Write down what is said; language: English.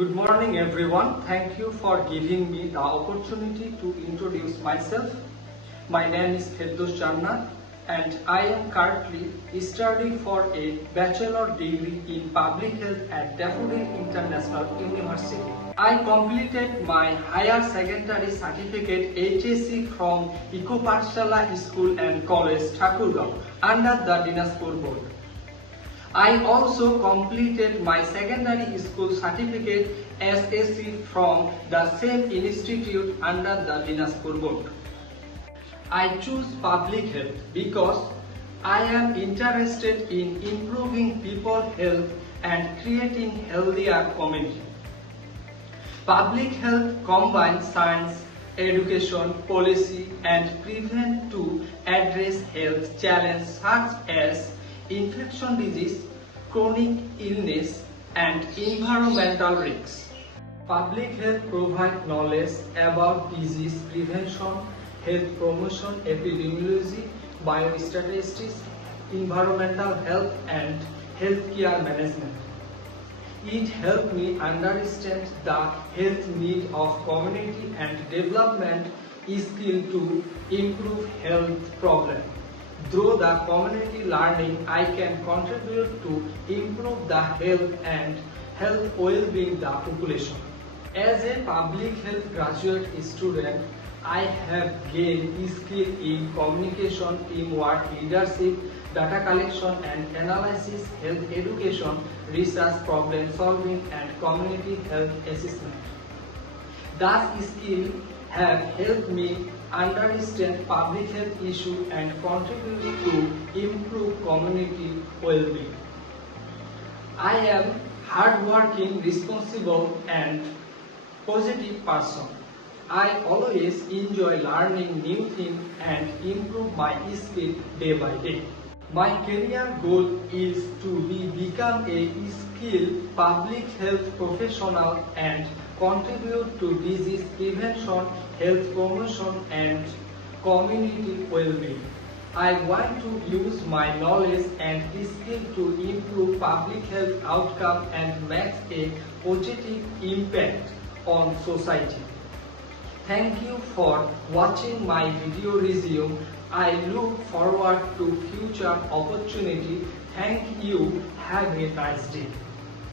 Good morning everyone. Thank you for giving me the opportunity to introduce myself. My name is Firdaus Jannat and I am currently studying for a bachelor degree in public health at Daffodil International University. I completed my higher secondary certificate HSC from Eco Pathshala School and College, Thakurgaon under the Dinajpur Board. I also completed my secondary school certificate SSC from the same institute under the Dinajpur Board. I choose public health because I am interested in improving people's health and creating healthier community. Public health combines science, education, policy and prevention to address health challenges such as infection disease, chronic illness and environmental risks. Public health provides knowledge about disease prevention, health promotion, epidemiology, biostatistics, environmental health and healthcare management. It helped me understand the health need of community and development skill to improve health problems. Through the community learning, I can contribute to improve the health and health well-being of the population. As a public health graduate student, I have gained skill in communication, teamwork, leadership, data collection and analysis, health education, research, problem solving and community health assessment. These skills have helped me understand public health issues and contribute to improve community well-being. I am hardworking, responsible and positive person. I always enjoy learning new things and improve my skill day by day. My career goal is to become a skilled public health professional and contribute to disease prevention, health promotion and community well-being. I want to use my knowledge and skill to improve public health outcome and make a positive impact on society. Thank you for watching my video resume. I look forward to future opportunity. Thank you. Have a nice day.